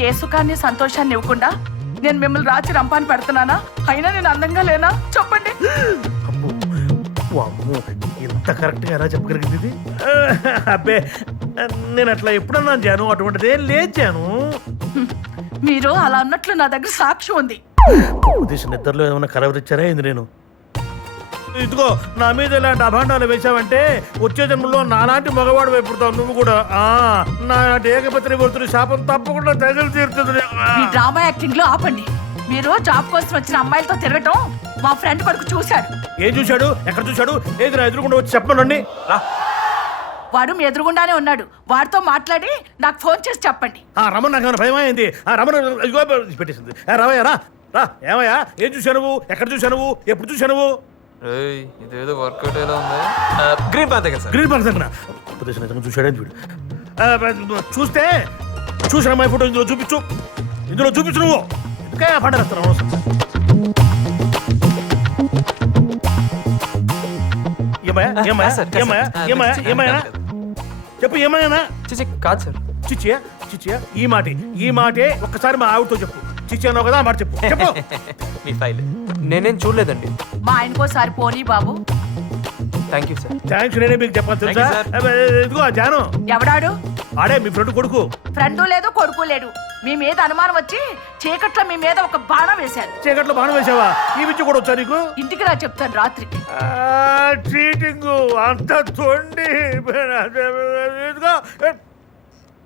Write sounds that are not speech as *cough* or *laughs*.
మీకు ఏ సుఖాన్ని సంతోషాన్ని ఇవ్వకుండా నేను మిమ్మల్ని రాచి రంపాన్ని పెడుతున్నానా? అయినా నేను అందంగా లేనా? చెప్పండి. ఇంత కరెక్ట్గా ఎలా చెప్పగలిగింది అబ్బే నేను అట్లా ఎప్పుడన్నా జాను అటువంటిదే లేదు జాను. హ్మ్. మీరు అలా అన్నట్లు నా దగ్గర సాక్ష్యం ఉంది. ఉద్దేశం నిద్రలో ఏమైనా కలవరిచ్చారా ఏంది నేను? ఇదిగో నా మీద ఇలాంటి అభాండాలు వేశావంటే వచ్చే జన్మలో నాలాంటి మగవాడు వైపుడతావు నువ్వు కూడా. ఆ నాటి ఏకపత్రి వర్తుని శాపం తప్పకుండా తగిలి తీరుతుంది. మీ డ్రామా యాక్టింగ్లో ఆపండి. మీరు జాబ్ కోసం వచ్చిన అమ్మాయిలతో తిరగటం మా ఫ్రెండ్ కొడుకు చూశాడు. ఏం చూశాడు? ఎక్కడ చూశాడు? ఏది నా ఎదురుకుండా వచ్చి చెప్పమనండి రా. వాడు మీ ఎదురుగుండానే ఉన్నాడు. వాడితో మాట్లాడి నాకు ఫోన్ చేసి చెప్పండి. ఆ రమణ నాకు ఏమైనా భయం అయింది. ఆ రమణ పెట్టేసింది. రావయ్యా రా. రా ఏమయ్యా? ఏం చూశావు ఎక్కడ చూశావు ఎప్పుడు చూశావు రేయ్ ఇదేదో వర్కౌట్ ఎలా ఉంది? గ్రీన్ పాంతే కదా సార్ గ్రీన్ పార్క్ దగ్గర. ఉపదేశం నిజంగా చూశాడని వీడు? ఆ, చూస్తే చూసిన అమ్మాయి ఫోటో ఇందులో చూపించు. ఇందులో చూపించు నువ్వు. ఇంకా పండగస్తాను అవసరం ఏమయ్యా? ఏమయ్యా? కాదు సార్, కాదు ఏమయ్యా? సార్. ఏమయ్యా? ఆ, ఏమయ్యా? కాదు, చెప్పు ఏమయ్యానా చిచి కాదు సార్ చిచ్చియా? చిచ్చియా? ఈ మాటే ఈ మాటే ఒక్కసారి మా ఆవిడతో చెప్పు. చిచ్చి అన్నావు కదా మాట చెప్పు. చెప్పు. *laughs* మీ ఫైల్. నేనేం చూడలేదండి. మా ఆయనకోసారి పోనీ బాబు. థ్యాంక్ యూ సార్ థ్యాంక్స్ నేనే మీకు చెప్పాలి తెలుసా. అబ్బే, ఇదిగో జాను. ఎవడాడు? ఆడే మీ ఫ్రెండ్ కొడుకు. ఫ్రెండు లేదు కొడుకు లేడు. మీ మీద అనుమానం వచ్చి చీకట్లో మీ మీద ఒక బాణం వేశారు. చీకట్లో బాణం వేసావా ఈ విద్య కూడా వచ్చా నీకు? ఇంటికి రా చెప్తాను రాత్రి చీటింగ్ అంత తొండి.